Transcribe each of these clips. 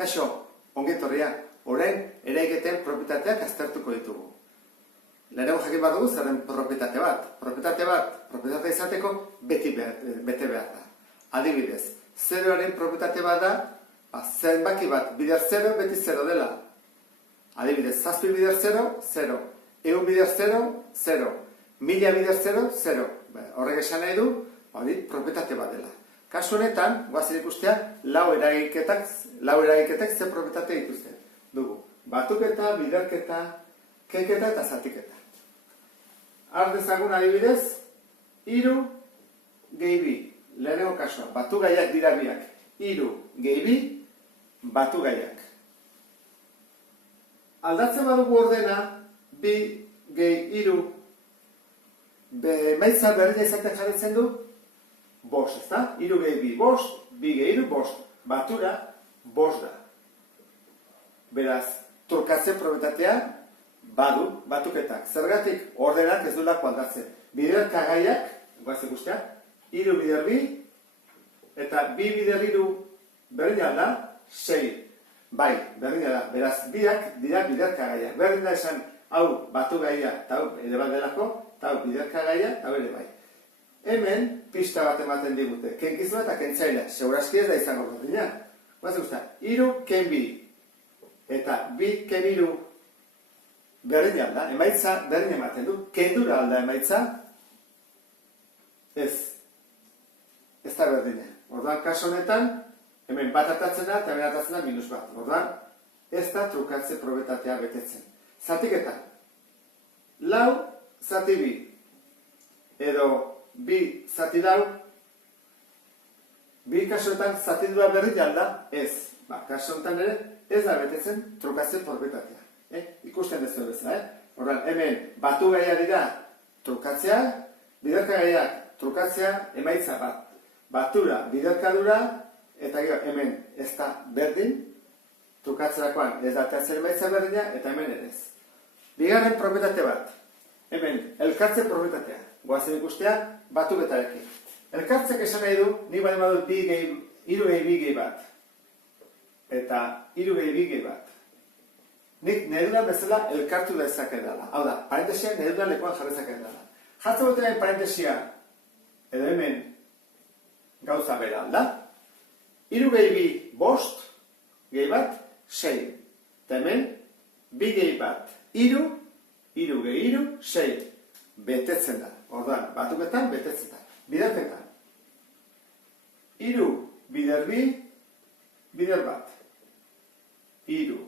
Kaixo, ongetorria, orain eraiketen propietateak aztertuko ditugu. Lehenengo jakin bat dugu zerren propietate bat. Propietate izateko bete behar da. Adibidez, zeroaren propietate bat da, zenbaki bat bider 0 beti 0 dela. Adibidez, 7 bider 0, 0. 100 bider 0, 0. 1000 bider 0, 0. Horrek esan nahi du, hori propietate bat dela. Kasu honetan, guazen ikustea, lau eragiketek ze propietate dituzten. Dugu, batuketa, biderketa, kenketa eta zatiketa. Har dezagun adibidez, 3 gehi 2. Lehenengo kasua, batugaiak dira biak. 3 gehi 2, batugaiak. Aldatzen badugu ordena, 2 gehi 3, emaitza berdina izaten jarretzen du, 5, ezta? 3 gehi 2, 5, 2 gehi 3, 5. Batura, 5 da. Beraz, trukatze propietatea badu, batuketak. Zergatik ordenak ez duelako aldatzen. Biderkagaiak, guazen guztia, 3 bider 2, eta 2 bider 3 berdina da, 6. Bai, berdina da. Beraz, biak dira biderkagaiak. Berdina esan, hau batugaia, eta hau ere bat delako, eta hau biderkagaia, eta hau ere bai. Hemen, pista bat ematen digute. Kenkizuna eta kentzaila. Segurazki ez da izango berdina. Guazen guztia, 3 ken 2. Eta 2 ken 3 berdin alda, emaitza berdin ematen du. Kendura alda emaitza, ez da berdina. Orduan, kaso honetan, hemen bat atatzen da, eta hemen atatzen da minus bat. Orduan, ez da trukatze propietatea betetzen. Zatiketa. 4 zati 2. Edo 2 zati 4. 2 kasoetan zati 2 berdin alda, ez. Kaso honetan ere, ez da betetzen trukatze propietatea. Ikusten ez dut bezala, Orduan, hemen batugaia dira trukatzea, biderkagaiak trukatzea, emaitza bat. Batura, biderkadura, eta hemen ez da berdin, trukatzerakoan ez da tertzen emaitza berdina, eta hemen ere ez. Bigarren propietate bat, hemen elkartze propietatea, goazen ikustea batuketarekin. Elkartzek esan nahi du, nik bali badut 3 gehi 2 gehi bat. Eta 3 gehi 2 gehi bat. Nik neduran bezala elkartu dezake dela. Hau da, parentesia neduran lekuan jarrezake dela. Jartzen botean parentesia, edo hemen gauza bera alda. 3 gehi 2, 5, gehi bat, 6. Eta hemen, 2 gehi bat, 3, 3 gehi 3, 6. Betetzen da. Orduan, batuketan betetzen da. Biderketan. 3 bider 2, bider bat. 3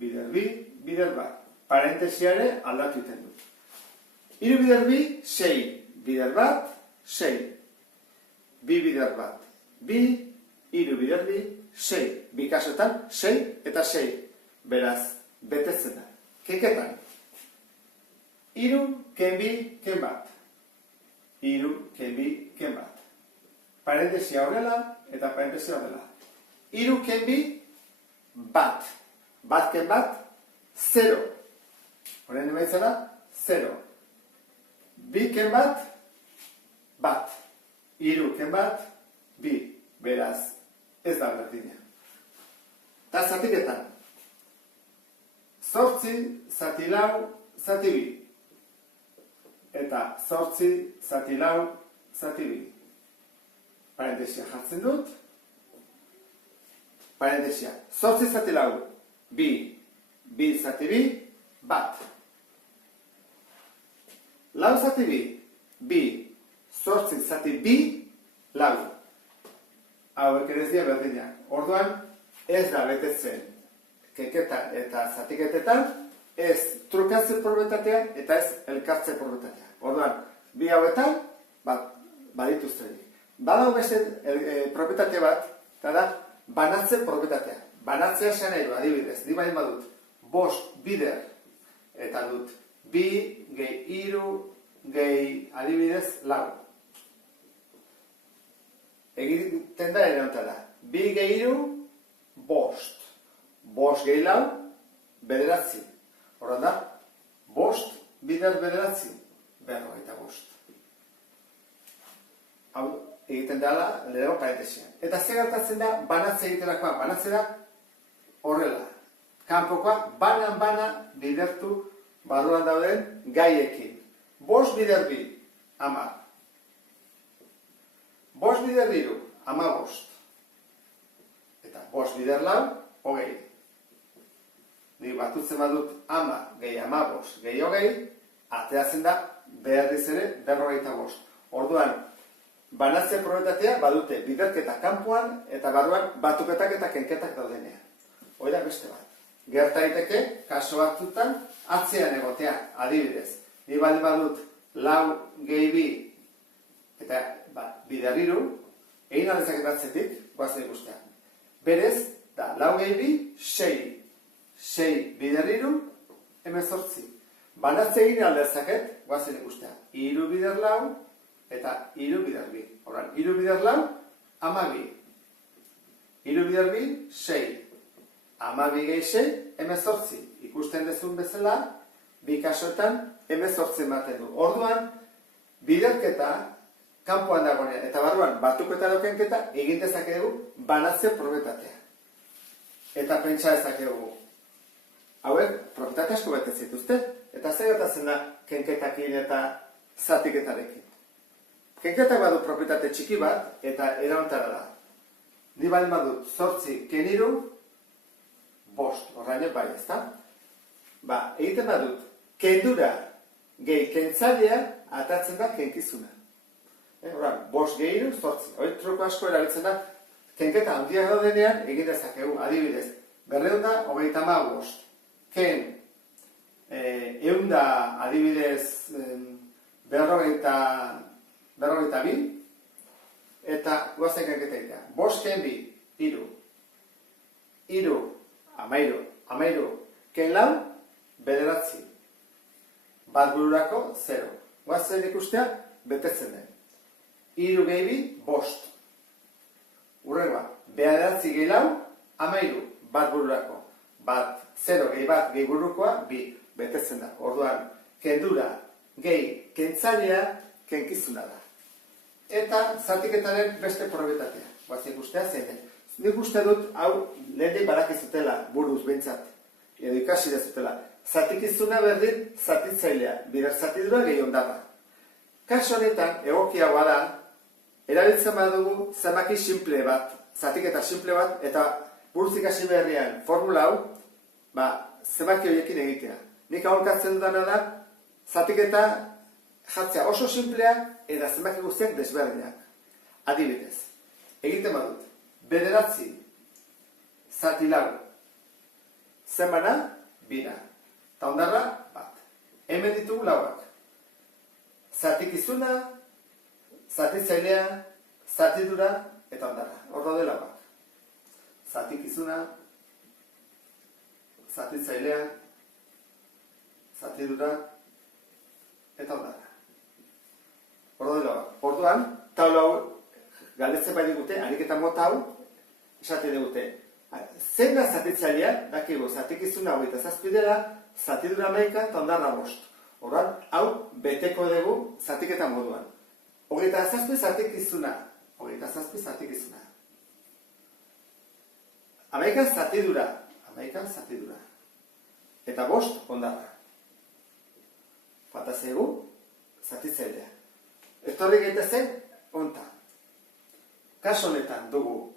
bider 2, bider bat. Parentesiare aldatu iten dut. 3 bider 2, 6. Bider bat, 6. 2 bider bat, 2. 3 bider 2, 6. Bi kasotan, 6 eta 6. Beraz, betetzen da. Kenketan. 3 ken 2, ken bat. 3 ken 2, ken bat. Parentesia horrela eta parentesia horrela. 3 ken 2, bat. Bat ken bat, 0. Horren emaitza da, 0. 2 ken bat, bat. 3 ken bat, 2. Beraz, ez da berdina. Eta zatiketan. 8 zati 4, zati 2. Eta 8 zati 4, zati 2. Parentesia jartzen dut. Parentesia. 8 zati 4, 2. 2 zati 2, bat. 4 zati 2, 2. 8 zati 2, 4. Hauek ere ez dira berdinak. Orduan, ez da betetzen kenketan eta zatiketetan, ez trukatze propietatea eta ez elkartze propietatea. Orduan, bi hauetan, badituztenik. Badau beste propietate bat, eta da, banatze propietatea. Banatzea esan nahi du, adibidez, nik baldin badut, 5 bider, eta dut 2 gehi 3 gehi adibidez 4. Egiten da ere da. 2 gehi 3, 5. 5 gehi 4, bederatzi. Horren da, 5 bider bederatzi, 45. Hau, egiten dela, lehenengo parentesian. Eta ze gertatzen da, banatze egiterakoan. Banatze da, horrela. Kanpokoa banan bidertu barruan dauden gaiekin. 5 bider 2, 10. 5 bider 3, 15. Eta 5 bider 4, 20. Nik batutzen badut 10 gehi 15 gehi 20, ateratzen da berriz ere 45. Orduan, banatze probetatea badute biderketa kanpoan eta barruan batuketak eta kenketak daudenean. Hoi da beste bat. Gerta daiteke, kaso batzutan, atzean egotea, adibidez. Ni baldin badut 4 gehi 2 eta bider 3, egin aldezaket atzetik, guazen ikustea. Berez, da 4 gehi 2, 6. 6 bider 3, 18. Banatze egin aldezaket, guazen ikustea. 3 bider 4 eta 3 bider 2. Horran, 3 bider 4, 12. 3 bider 2, 6. 12 gehi 6, 18. Ikusten dezun bezala, bi kasoetan 18 ematen du. Orduan, biderketa, kanpoan dagoenean, eta barruan, batuketa dokenketa, egin dezakegu banatze probetatea. Eta pentsa dezakegu, hauek, probetate asko bete zituzte, eta zer gertatzen da kenketakin eta zatiketarekin. Kenketak badu probetate txiki bat, eta erauntara da. Ni baldin badut 8 keniru, 5, horraino bai, ezta? Egiten badut, kendura gehi kentzailea atatzen da kenkizuna. Horran, 5 gehiru, 8. Hori truko asko erabiltzen da, kenketa handiak daudenean egin dezakegu, adibidez, 235. Ken, eunda, adibidez, 42, eta guazen kenketa egitea. 5 ken 2, 3. 3, 13. Ken 4, 9. Bat bururako, 0. Guazen ikustea, betetzen den. 3 gehi 2, 5. Urrengoa, 9 gehi 4, 13. Bat bururako. Bat, 0 gehi bat gehi burukoa, 2. Betetzen da. Orduan, kendura gehi kentzailea kenkizuna da. Eta zatiketaren beste probetatea. Guazen ikustea zein den. Nik uste dut, hau, lehenik badakizutela buruz behintzat, edo ikasi dezutela. Zatikizuna berdin, zatitzailea, bider zatidura gehi ondarra. Kaso honetan, egokiagoa da, erabiltzen badugu zenbaki simple bat, zatiketa simple bat, eta buruz ikasi berrian formula hau, zenbaki horiekin egitea. Nik aholkatzen dudana da, zatiketa jartzea oso simplea, eta zenbaki guztiak desberdinak. Adibidez, egiten badut, 9, zati 4, zenbana, 2, eta ondarra, 1. Hemen ditugu 4. Zatikizuna, zatitzailea, zatidura, eta ondarra. Hor daude 4. Zatikizuna, zatitzailea, zatidura, eta ondarra. Hor daude 4. Orduan, taula hau, galdetzen bai digute, ariketa mota hau, esaten digute, zein da zatitzailea, dakigu, zatikizuna 27 dela, zatidura 11 eta ondarra 5. Orduan, hau beteko dugu zatiketa moduan. 27 zatikizuna. 27 zatikizuna. 11 zatidura. 11 zatidura. Eta 5 ondarra. Falta zaigu zatitzailea. Etorri gaitezen onta. Kaso honetan dugu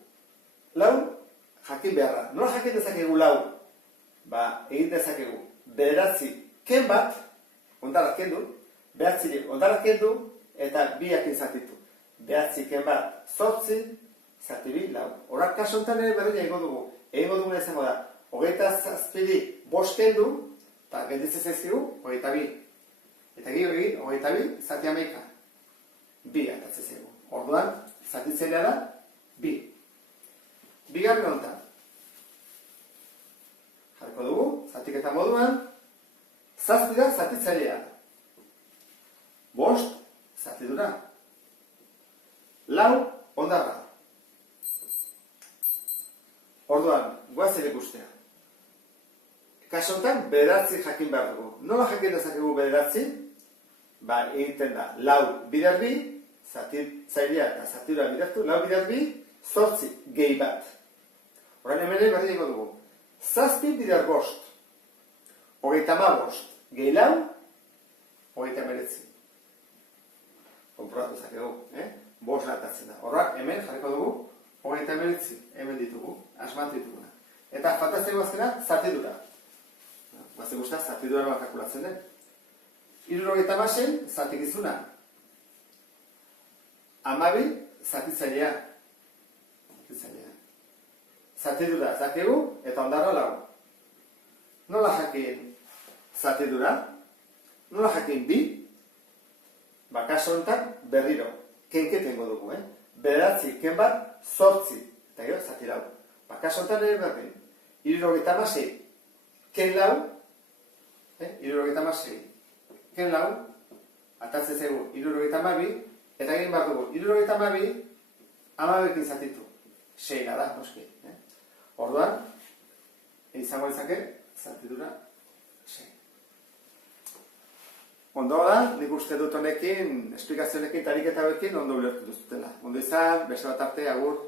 4 jakin beharra. Nola jakin dezakegu 4? Egin dezakegu 9 ken bat, ondarra kendu, 9 ondarra kendu, eta 2 jakin zatitu. 9 ken bat, 8, zati 2, 4. Horak kaso honetan ere berdina egingo dugu. Egingo dugu izango da, 27 5 kendu, eta gelditzen zaizkigu, 22. Eta gero egin, 22, zati 11. 2 atatzen zaigu. Orduan, zatitzailea da, 2. Bigarren honetan. Jarko dugu, zatiketa moduan, 7 da zatitzailea. 5, zatidura. 4, ondarra. Orduan, guazen ikustea. Kaso honetan, 9 jakin behar dugu. Nola jakin dezakegu 9? Egiten da, 4 bider 2, zatitzailea eta zatidura bidertu, 4 bider 2, 8 gehi bat. Horren hemen berdineko dugu. zazpi bider bost. 35 gehi lau, 39. Konprobatu zakegu, bost latatzen da. Horrak, hemen jarriko dugu, 39, hemen ditugu, asmatu dituguna. Eta faltatzeko azkena, zatidura. Baze guztia, zatidura bat kalkulatzen den. 76 zatikizuna. 12 zatitzailea. Zatidura zakegu eta ondarra lau. Nola jakin zatidura? Nola jakin bi? Kasu honetan berriro. Kenketengo dugu, Bederatzi, ken bat, 8. Eta gero, zati lau. Kasu honetan ere berdin. 76 ken lau. 76 ken lau. Atatzen zaigu 72. Eta egin bat dugu. 72 amabekin zatitu. 6 da, noski. Orduan, izango izake, zatidura 6. Ondo da, nik uste dut honekin, esplikazionekin, tariketa honekin, ondo ulertu duzutela. Ondo izan, beste bat arte, agur.